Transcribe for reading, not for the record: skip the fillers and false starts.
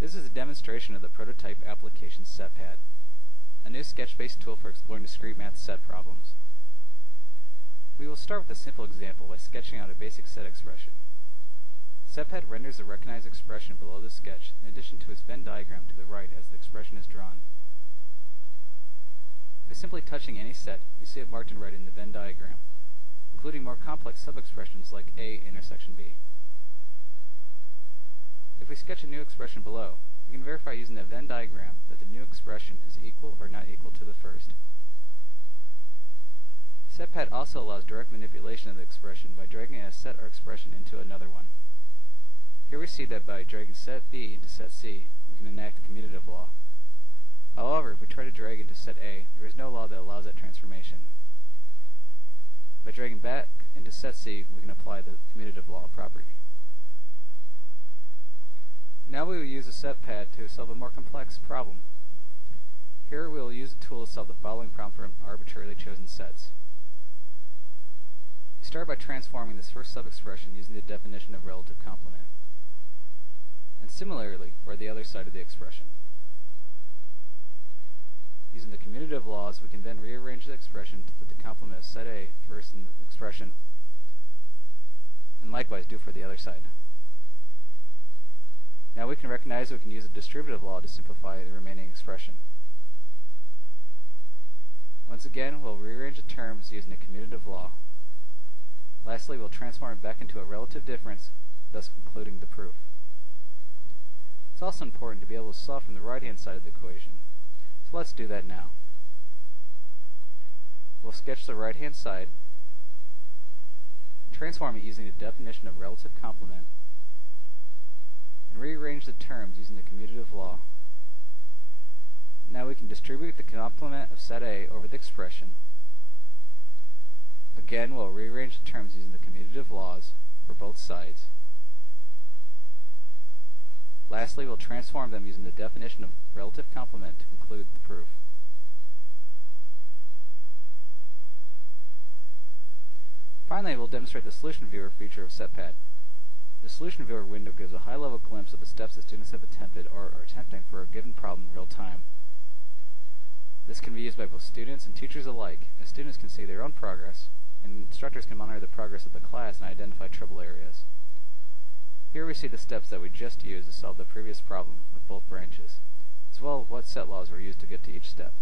This is a demonstration of the prototype application SetPad, a new sketch-based tool for exploring discrete math set problems. We will start with a simple example by sketching out a basic set expression. SetPad renders the recognized expression below the sketch in addition to its Venn diagram to the right as the expression is drawn. By simply touching any set, we see it marked in red in the Venn diagram, including more complex sub-expressions like A intersection B. If we sketch a new expression below, we can verify using the Venn diagram that the new expression is equal or not equal to the first. SetPad also allows direct manipulation of the expression by dragging a set or expression into another one. Here we see that by dragging set B into set C, we can enact the commutative law. However, if we try to drag into set A, there is no law that allows that transformation. By dragging back into set C, we can apply the commutative law property. Now we will use a SetPad to solve a more complex problem. Here we will use a tool to solve the following problem from arbitrarily chosen sets. We start by transforming this first sub-expression using the definition of relative complement, and similarly for the other side of the expression. Using the commutative laws, we can then rearrange the expression to put the complement of set A first in the expression, and likewise do for the other side. Now we can recognize we can use a distributive law to simplify the remaining expression. Once again, we'll rearrange the terms using the commutative law. Lastly, we'll transform it back into a relative difference, thus concluding the proof. It's also important to be able to solve from the right-hand side of the equation. So let's do that now. We'll sketch the right-hand side, transform it using the definition of relative complement, and rearrange the terms using the commutative law. Now we can distribute the complement of set A over the expression. Again, we'll rearrange the terms using the commutative laws for both sides. Lastly, we'll transform them using the definition of relative complement to conclude the proof. Finally, we'll demonstrate the solution viewer feature of SetPad. The solution viewer window gives a high-level glimpse of the steps that students have attempted or are attempting for a given problem in real time. This can be used by both students and teachers alike, as students can see their own progress, and instructors can monitor the progress of the class and identify trouble areas. Here we see the steps that we just used to solve the previous problem with both branches, as well as what set laws were used to get to each step.